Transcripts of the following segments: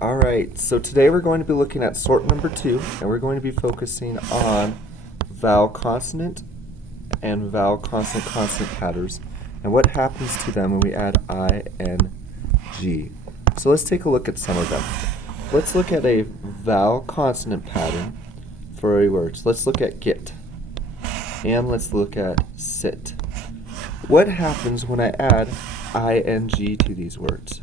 All right, so today we're going to be looking at sort number 2, and we're going to be focusing on vowel consonant and vowel consonant consonant patterns and what happens to them when we add ing. So let's take a look at some of them. Let's look at a vowel consonant pattern for a word. So let's look at get, and let's look at sit. What happens when I add ing to these words?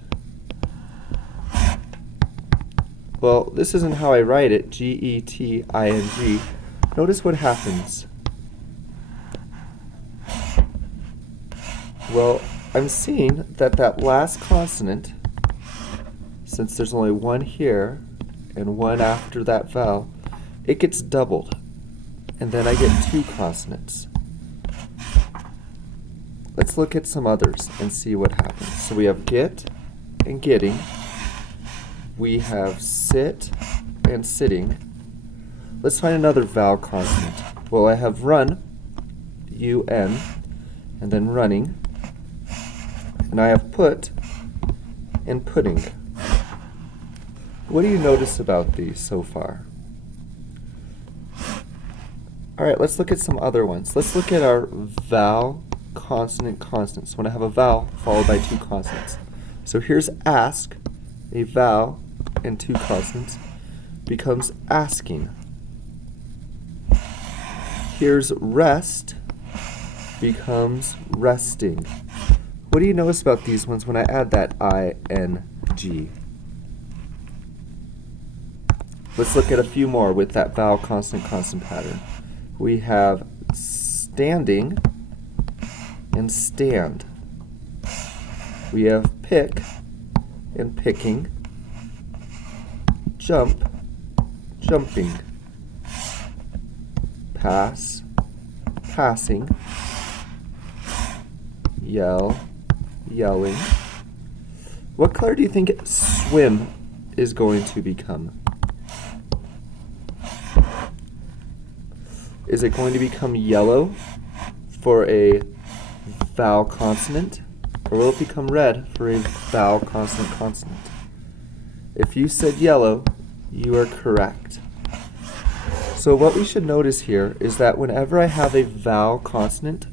Well, this isn't how I write it, G-E-T-I-N-G. Notice what happens. Well, I'm seeing that that last consonant, since there's only one here and one after that vowel, it gets doubled. And then I get two consonants. Let's look at some others and see what happens. So we have get and getting. We have sit and sitting. Let's find another vowel consonant. Well, I have run, U-N, and then running. And I have put and pudding. What do you notice about these so far? All right, let's look at some other ones. Let's look at our vowel consonant consonants. When I have a vowel followed by two consonants. So here's ask, a vowel and two consonants, becomes asking. Here's rest, becomes resting. What do you notice about these ones when I add that ing? Let's look at a few more with that vowel consonant consonant pattern. We have standing and stand. We have pick and picking. Jump, jumping. Pass, passing. Yell, yelling. What color do you think swim is going to become? Is it going to become yellow for a vowel consonant, or will it become red for a vowel consonant consonant? If you said yellow, you are correct. So what we should notice here is that whenever I have a vowel consonant,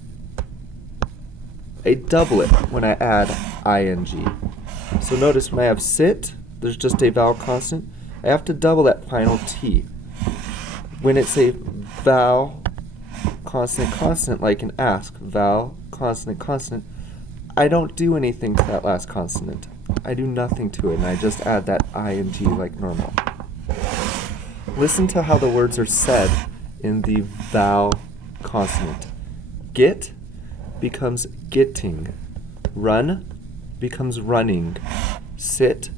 I double it when I add ing. So notice when I have sit, there's just a vowel consonant. I have to double that final T. When it's a vowel consonant consonant, like an ask, vowel consonant consonant, I don't do anything to that last consonant. I do nothing to it, and I just add that ing like normal. Listen to how the words are said in the vowel consonant. Get becomes getting. Run becomes running. Sit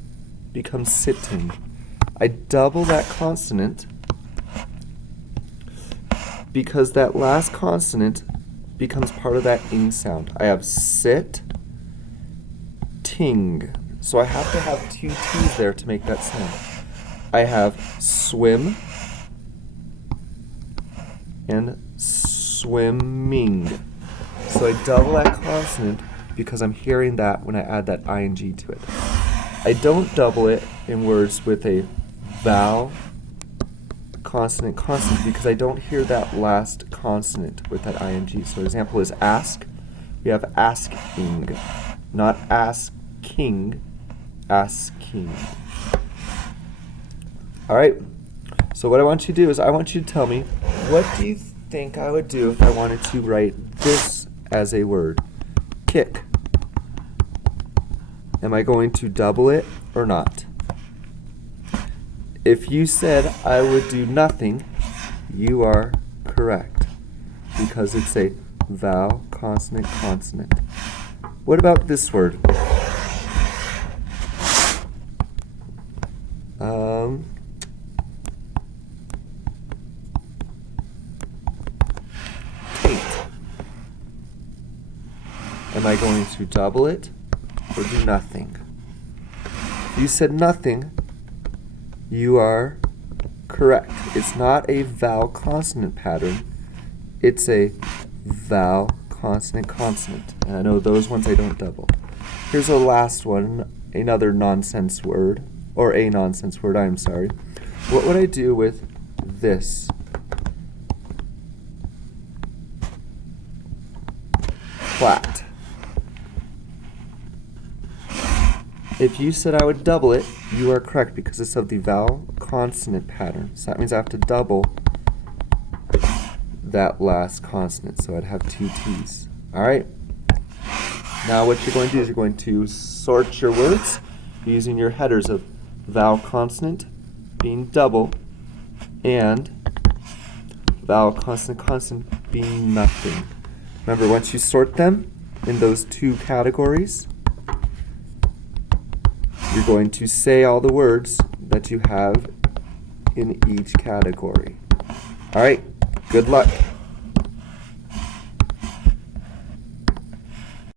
becomes sitting. I double that consonant because that last consonant becomes part of that ing sound. I have sit, ting. So I have to have two T's there to make that sound. I have swim and swimming. So I double that consonant because I'm hearing that when I add that ing to it. I don't double it in words with a vowel consonant consonant because I don't hear that last consonant with that ing. So example is ask. We have asking, not asking, asking. All right, so what I want you to do is I want you to tell me, what do you think I would do if I wanted to write this as a word? Kick. Am I going to double it or not? If you said I would do nothing, you are correct because it's a vowel consonant consonant. What about this word? Taint. Am I going to double it or do nothing? If you said nothing, you are correct. It's not a vowel consonant pattern. It's a vowel consonant consonant. And I know those ones I don't double. Here's a last one, another nonsense word. or a nonsense word, I'm sorry. What would I do with this? Flat. If you said I would double it, you are correct because it's of the vowel consonant pattern. So that means I have to double that last consonant. So I'd have two T's. All right. Now what you're going to do is you're going to sort your words using your headers of vowel consonant being double and vowel consonant consonant being nothing. Remember, once you sort them in those two categories, you're going to say all the words that you have in each category. All right, good luck.